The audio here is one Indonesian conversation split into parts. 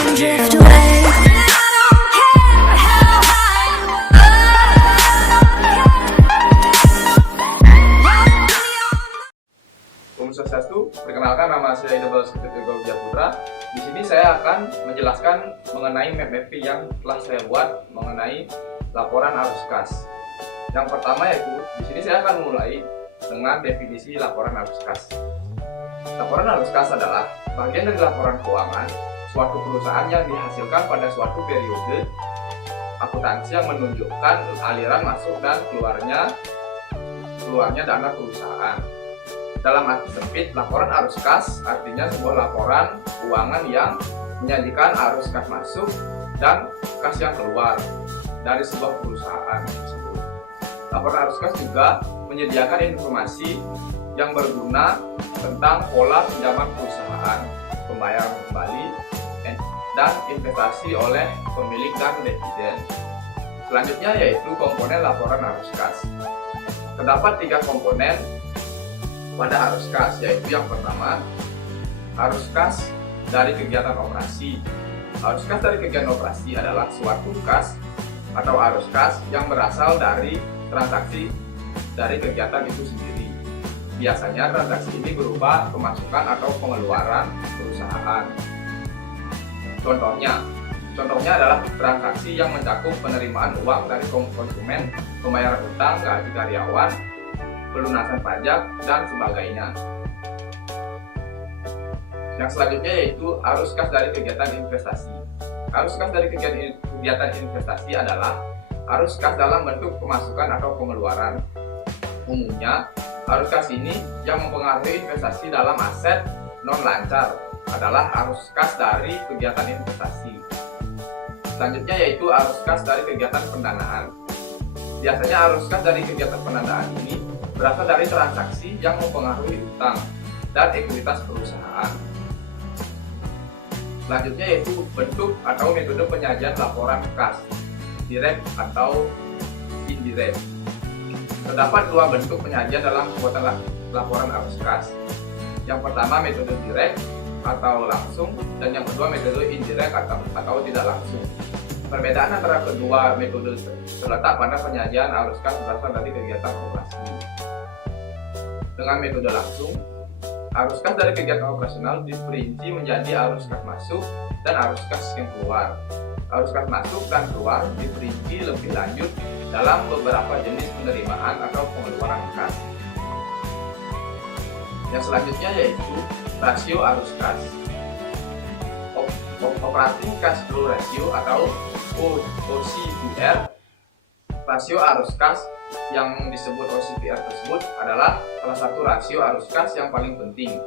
and drift away. Om Swastiastu, perkenalkan nama saya Double Secretary Wijaya Putra. Di sini saya akan menjelaskan mengenai map-mapping yang telah saya buat mengenai laporan arus kas. Yang pertama yaitu di sini saya akan mulai dengan definisi laporan arus kas. Laporan arus kas adalah bagian dari laporan keuangan suatu perusahaan yang dihasilkan pada suatu periode akuntansi yang menunjukkan aliran masuk dan keluarnya dana perusahaan. Dalam arti sempit, laporan arus kas artinya sebuah laporan keuangan yang menyajikan arus kas masuk dan kas yang keluar dari sebuah perusahaan tersebut. Laporan arus kas juga menyediakan informasi yang berguna tentang pola pinjaman perusahaan, pembayaran kembali, dan investasi oleh pemilik dan dividen. Selanjutnya yaitu komponen laporan arus kas. Terdapat 3 komponen pada arus kas, yaitu yang pertama arus kas dari kegiatan operasi. Arus kas dari kegiatan operasi adalah suatu kas atau arus kas yang berasal dari transaksi dari kegiatan itu sendiri. Biasanya transaksi ini berupa pemasukan atau pengeluaran perusahaan. Contohnya adalah transaksi yang mencakup penerimaan uang dari konsumen, pembayaran utang, gaji karyawan, pelunasan pajak, dan sebagainya. Yang selanjutnya yaitu arus kas dari kegiatan investasi. Arus kas dari kegiatan investasi adalah arus kas dalam bentuk pemasukan atau pengeluaran. Umumnya, arus kas ini yang mempengaruhi investasi dalam aset non-lancar adalah arus kas dari kegiatan investasi. Selanjutnya yaitu arus kas dari kegiatan pendanaan. Biasanya arus kas dari kegiatan pendanaan ini berasal dari transaksi yang mempengaruhi utang dan ekuitas perusahaan. Selanjutnya yaitu bentuk atau metode penyajian laporan kas, direct atau indirect. Terdapat 2 bentuk penyajian dalam pembuatan laporan arus kas. Yang pertama metode direct atau langsung, dan yang kedua metode indirect atau tidak langsung. Perbedaan antara kedua metode terletak pada penyajian arus kas berasal dari kegiatan operasi. Dengan metode langsung, arus kas dari kegiatan operasional diperinci menjadi arus kas masuk dan arus kas yang keluar. Arus kas masuk dan keluar diperinci lebih lanjut dalam beberapa jenis penerimaan atau pengeluaran kas. Yang selanjutnya yaitu rasio arus kas. Operating Cash Flow Ratio atau OCFR. Rasio arus kas yang disebut OCFR tersebut adalah salah satu rasio arus kas yang paling penting.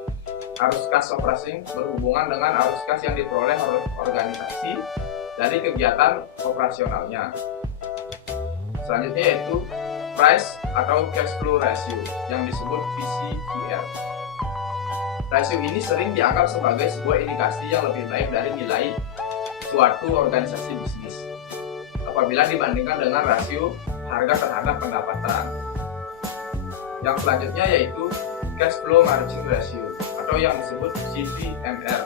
Arus kas operasi berhubungan dengan arus kas yang diperoleh oleh organisasi dari kegiatan operasionalnya. Selanjutnya yaitu Price atau Cash Flow Ratio yang disebut PCFR. Rasio ini sering dianggap sebagai sebuah indikasi yang lebih baik dari nilai suatu organisasi bisnis apabila dibandingkan dengan rasio harga terhadap pendapatan. Yang selanjutnya yaitu Cash Flow Margin Ratio atau yang disebut CVMR.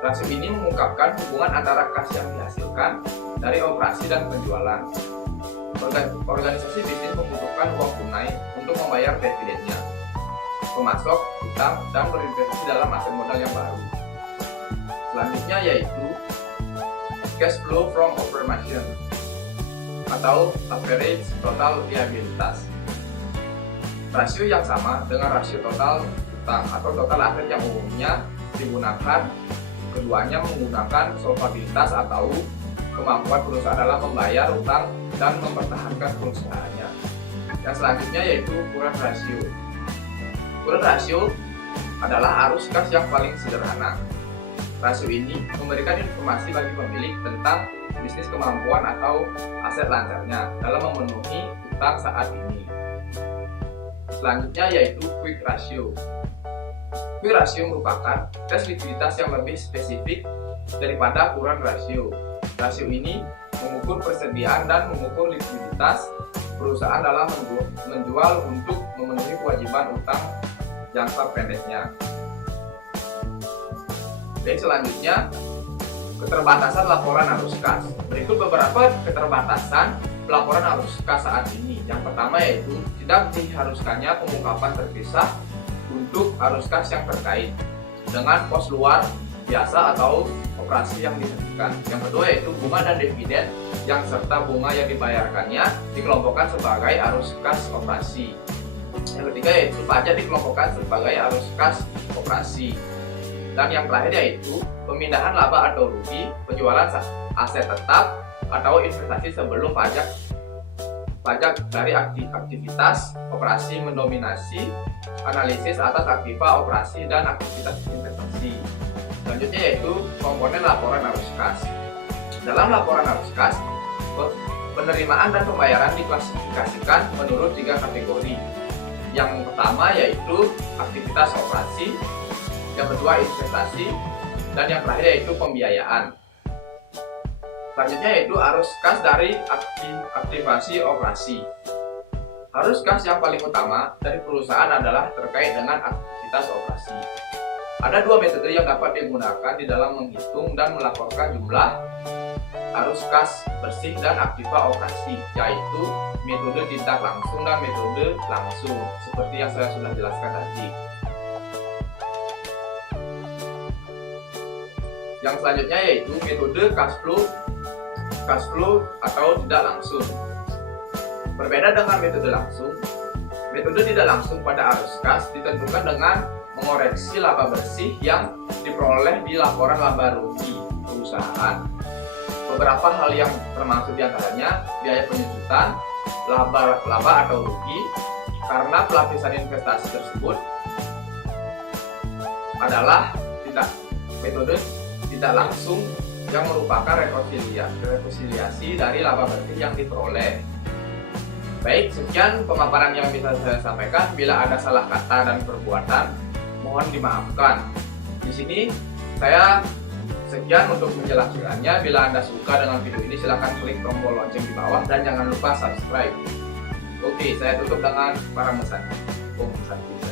Rasio ini mengungkapkan hubungan antara kas yang dihasilkan dari operasi dan penjualan. Organisasi bisnis membutuhkan uang tunai untuk membayar dividennya, pemasok, utang, dan berinvestasi dalam aset modal yang baru. Selanjutnya yaitu Cash Flow from Operation atau Average Total Liabilitas. Rasio yang sama dengan rasio total utang atau total aset yang umumnya digunakan. Keduanya menggunakan solvabilitas atau kemampuan perusahaan dalam membayar utang dan mempertahankan perusahaannya. Yang selanjutnya yaitu Current Ratio. Current Ratio adalah arus kas yang paling sederhana. Rasio ini memberikan informasi bagi pemilik tentang bisnis kemampuan atau aset lancarnya dalam memenuhi utang saat ini. Selanjutnya yaitu Quick Ratio. Quick Ratio merupakan tes likuiditas yang lebih spesifik daripada Current Ratio. Rasio ini mengukur persediaan dan mengukur likuiditas perusahaan dalam menjual untuk memenuhi kewajiban utang jangka pendeknya. Baik, selanjutnya keterbatasan laporan arus kas. Berikut beberapa keterbatasan pelaporan arus kas saat ini. Yang pertama yaitu tidak diharuskannya pengungkapan terpisah untuk arus kas yang terkait dengan pos luar biasa atau operasi yang dihentikan. Yang kedua yaitu bunga dan dividen yang serta bunga yang dibayarkannya dikelompokkan sebagai arus kas operasi. Yang ketiga yaitu pajak dikelompokkan sebagai arus kas operasi. Dan yang terakhir yaitu pemindahan laba atau rugi, penjualan aset tetap atau investasi sebelum pajak dari aktivitas operasi mendominasi analisis atas aktiva operasi dan aktivitas investasi. Selanjutnya yaitu komponen laporan arus kas. Dalam laporan arus kas, penerimaan dan pembayaran diklasifikasikan menurut 3 kategori. Yang pertama yaitu aktivitas operasi, yang kedua investasi, dan yang terakhir yaitu pembiayaan. Selanjutnya yaitu arus kas dari aktivasi operasi. Arus kas yang paling utama dari perusahaan adalah terkait dengan aktivitas operasi. Ada 2 metode yang dapat digunakan di dalam menghitung dan melaporkan jumlah arus kas bersih dan aktiva operasi, yaitu metode tidak langsung dan metode langsung, seperti yang saya sudah jelaskan tadi. Yang selanjutnya yaitu metode cash flow atau tidak langsung. Berbeda dengan metode langsung, metode tidak langsung pada arus kas ditentukan dengan mengoreksi laba bersih yang diperoleh di laporan laba rugi perusahaan. Beberapa hal yang termasuk diantaranya biaya penyusutan, laba atau rugi karena pelapisan investasi tersebut adalah metode tidak langsung yang merupakan rekonsiliasi dari laba bersih yang diperoleh. Baik, sekian pemaparan yang bisa saya sampaikan. Bila ada salah kata dan perbuatan, mohon dimaafkan. Di sini saya sekian untuk menjelaskannya. Bila Anda suka dengan video ini, silahkan klik tombol lonceng di bawah dan jangan lupa subscribe. Oke, saya tutup dengan para mesan. Om Santi.